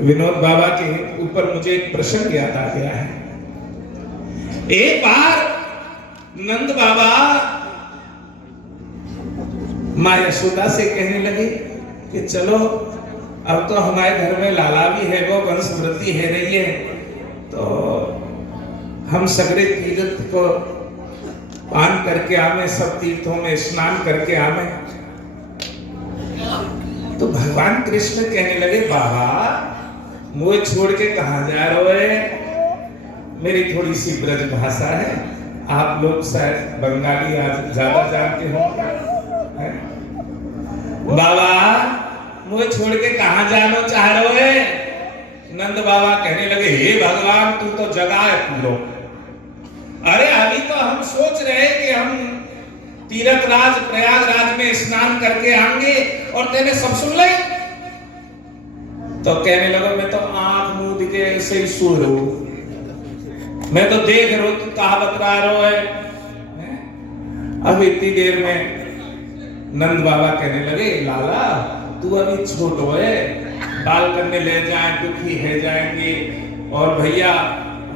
विनोद बाबा के ऊपर मुझे एक प्रसंग याद आ गया है। एक बार नंद बाबा माँ यशोदा से कहने लगे कि चलो अब तो हमारे घर में लाला भी है, वो वंश वृद्धि है रही है, तो हम सगरे तीर्थ को पान करके आवे, सब तीर्थों में स्नान करके आवे। तो भगवान कृष्ण कहने लगे बाबा मुझे छोड़ के कहां जा रहे हो? मेरी थोड़ी सी ब्रज भाषा है, आप लोग शायद बंगाली आज ज्यादा जानते हो। बाबा मुझे छोड़ के कहां जाना चाह रहे हो? नंद बाबा कहने लगे हे भगवान तू तो जगा है पूरो। अरे अभी तो हम सोच रहे हैं कि हम तीर्थराज प्रयागराज में स्नान करके आएंगे और तेने सब सुन ली। तो कहने लगा मैं तो आंख मूंद के ऐसे ही सो रहा हूं, मैं तो देख रहा हूं तू कहां बतरा रहा है। अब इतनी देर में नंद बाबा कहने लगे लाला तू अभी छोटो है, बाल करने ले जाए दुखी है जाएंगे, और भैया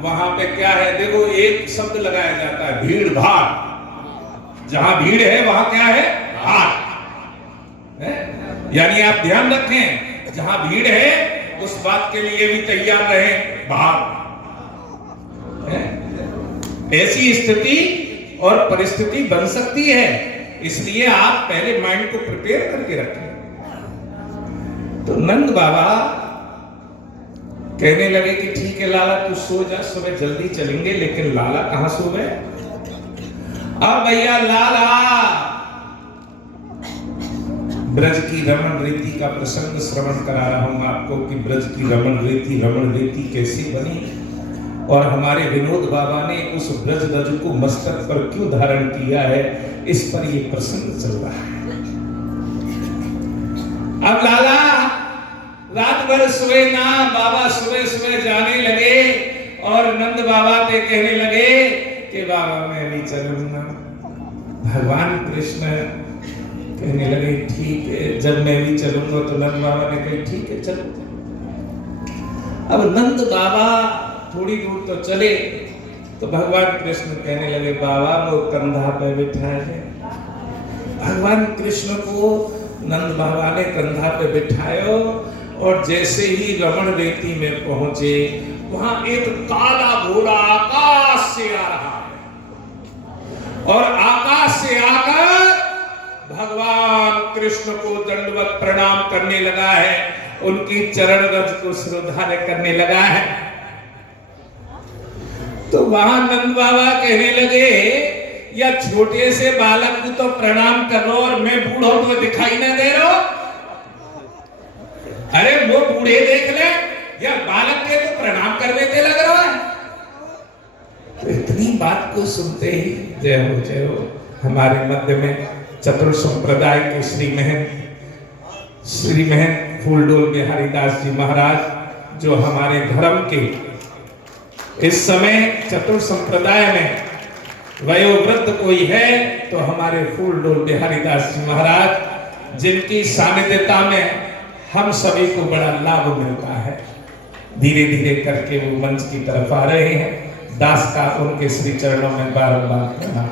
वहां पे क्या है देखो एक शब्द लगाया जाता है भीड़ भाड़, जहां भीड़ है वहां क्या है भाड़, यानी आप ध्यान रखें जहां भीड़ है उस बात के लिए भी तैयार रहे भाड़। ऐसी स्थिति और परिस्थिति बन सकती है, इसलिए आप पहले माइंड को प्रिपेयर करके रखें। तो नंद बाबा कहने लगे कि ठीक है लाला तू सो जा, सुबह जल्दी चलेंगे। लेकिन लाला कहां सो गए? अब भैया लाला ब्रज की रमण रीति का प्रसंग श्रवण करा रहा हूं आपको कि ब्रज की रमण रीति कैसी बनी और हमारे विनोद बाबा ने उस ब्रज ध्वज को मस्तक पर क्यों धारण किया है, इस पर यह प्रसंग चल रहा है। अब लाला रात भर सोए ना, बाबा सुबह सुबह जाने लगे और नंद बाबा पे कहने लगे कि बाबा मैं भी चलूंगा। भगवान कृष्ण कहने लगे ठीक है, जब मैं भी चलूंगा। तो नंद बाबा ने कहा ठीक है चलो। अब नंद बाबा थोड़ी दूर तो चले तो भगवान कृष्ण कहने लगे बाबा वो कंधा पे बिठाए। भगवान कृष्ण को नंद बाबा ने कंधा पे बिठायो और जैसे ही रमण रेती में पहुंचे वहां एक काला घोड़ा आकाश से आ रहा है और आकाश से आकर भगवान कृष्ण को दंडवत प्रणाम करने लगा है, उनकी चरण रज को श्रद्धा करने लगा है। तो वहां नंद बाबा कहने लगे या छोटे से बालक को तो प्रणाम कर लो और मैं बूढ़ा तो दिखाई ना दे रहा। अरे वो बूढ़े देख ले या बालक के तो प्रणाम करने के लग रहा है। तो इतनी बात को सुनते ही जय हो हमारे मध्य में चतुर संप्रदाय के श्री महंत फूलडोल बिहारी दास जी महाराज जो हमारे धर्म के इस समय चतुर संप्रदाय में वयोवृद्ध कोई है तो हमारे फूलडोल बिहारी दास जी महाराज, जिनकी सानिध्यता में हम सभी को बड़ा लाभ मिलता है। धीरे धीरे करके वो मंच की तरफ आ रहे हैं। दास का उनके श्री चरणों में बारंबार प्रणाम।